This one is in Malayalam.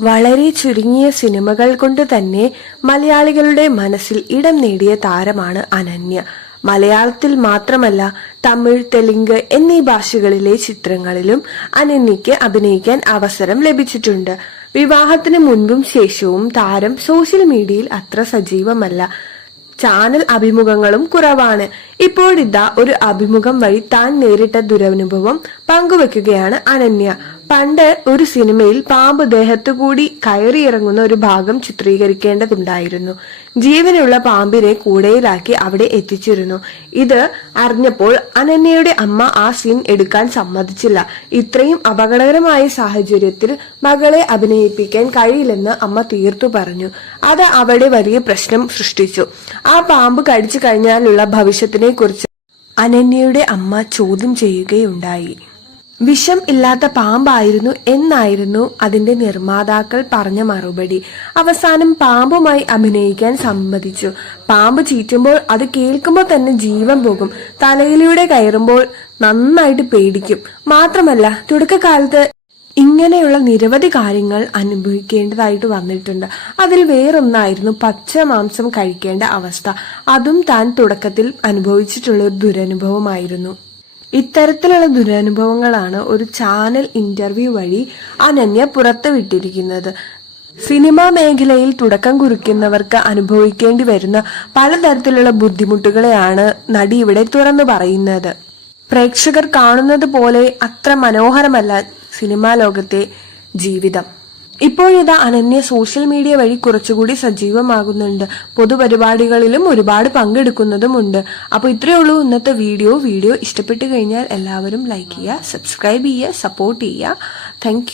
വളരെ ചുരുങ്ങിയ സിനിമകൾ കൊണ്ട് തന്നെ മലയാളികളുടെ മനസ്സിൽ ഇടം നേടിയ താരമാണ് അനന്യ. മലയാളത്തിൽ മാത്രമല്ല തമിഴ്, തെലുങ്ക് എന്നീ ഭാഷകളിലെ ചിത്രങ്ങളിലും അനന്യയ്ക്ക് അഭിനയിക്കാൻ അവസരം ലഭിച്ചിട്ടുണ്ട്. വിവാഹത്തിന് മുൻപും ശേഷവും താരം സോഷ്യൽ മീഡിയയിൽ അത്ര സജീവമല്ല. ചാനൽ അഭിമുഖങ്ങളും കുറവാണ്. ഇപ്പോഴിതാ ഒരു അഭിമുഖം വഴി താൻ നേരിട്ട ദുരനുഭവം പങ്കുവെക്കുകയാണ് അനന്യ. പണ്ട് ഒരു സിനിമയിൽ പാമ്പ് ദേഹത്തുകൂടി കയറിയിറങ്ങുന്ന ഒരു ഭാഗം ചിത്രീകരിക്കേണ്ടതുണ്ടായിരുന്നു. ജീവനുള്ള പാമ്പിനെ കൂടയിലാക്കി അവിടെ എത്തിച്ചിരുന്നു. ഇത് അറിഞ്ഞപ്പോൾ അനന്യയുടെ അമ്മ ആ സീൻ എടുക്കാൻ സമ്മതിച്ചില്ല. ഇത്രയും അപകടകരമായ സാഹചര്യത്തിൽ മകളെ അഭിനയിപ്പിക്കാൻ കഴിയില്ലെന്ന് അമ്മ തീർത്തു പറഞ്ഞു. അത് അവിടെ വലിയ പ്രശ്നം സൃഷ്ടിച്ചു. ആ പാമ്പ് കടിച്ചു കഴിഞ്ഞാലുള്ള ഭവിഷ്യത്തിനെ കുറിച്ച് അനന്യയുടെ അമ്മ ചോദ്യം ചെയ്യുകയുണ്ടായി. വിഷം ഇല്ലാത്ത പാമ്പായിരുന്നു എന്നായിരുന്നു അതിന്റെ നിർമ്മാതാക്കൾ പറഞ്ഞ മറുപടി. അവസാനം പാമ്പുമായി അഭിനയിക്കാൻ സമ്മതിച്ചു. പാമ്പ് ചീറ്റുമ്പോൾ അത് കേൾക്കുമ്പോൾ തന്നെ ജീവൻ പോകും. തലയിലൂടെ കയറുമ്പോൾ നന്നായിട്ട് പേടിക്കും. മാത്രമല്ല തുടക്കകാലത്ത് ഇങ്ങനെയുള്ള നിരവധി കാര്യങ്ങൾ അനുഭവിക്കേണ്ടതായിട്ട് വന്നിട്ടുണ്ട്. അതിൽ വേറൊന്നായിരുന്നു പച്ച മാംസം കഴിക്കേണ്ട അവസ്ഥ. അതും താൻ തുടക്കത്തിൽ അനുഭവിച്ചിട്ടുള്ള ഒരു ദുരനുഭവമായിരുന്നു. ഇത്തരത്തിലുള്ള ദുരനുഭവങ്ങളാണ് ഒരു ചാനൽ ഇന്റർവ്യൂ വഴി അനന്യ പുറത്തുവിട്ടിരിക്കുന്നത്. സിനിമാ മേഖലയിൽ തുടക്കം കുറിക്കുന്നവർക്ക് അനുഭവിക്കേണ്ടി വരുന്ന പലതരത്തിലുള്ള ബുദ്ധിമുട്ടുകളെയാണ് നടി ഇവിടെ തുറന്നു പറയുന്നത്. പ്രേക്ഷകർ കാണുന്നത് പോലെ അത്ര മനോഹരമല്ല സിനിമാ ലോകത്തെ ജീവിതം. ഇപ്പോഴിതാ അനന്യ സോഷ്യൽ മീഡിയ വഴി കുറച്ചുകൂടി സജീവമാകുന്നുണ്ട്. പൊതുപരിപാടികളിലും ഒരുപാട് പങ്കെടുക്കുന്നതുമുണ്ട്. അപ്പോൾ ഇത്രയേ ഉള്ളൂ ഇന്നത്തെ വീഡിയോ ഇഷ്ടപ്പെട്ടു കഴിഞ്ഞാൽ എല്ലാവരും ലൈക്ക് ചെയ്യുക, സബ്സ്ക്രൈബ് ചെയ്യുക, സപ്പോർട്ട് ചെയ്യുക. താങ്ക്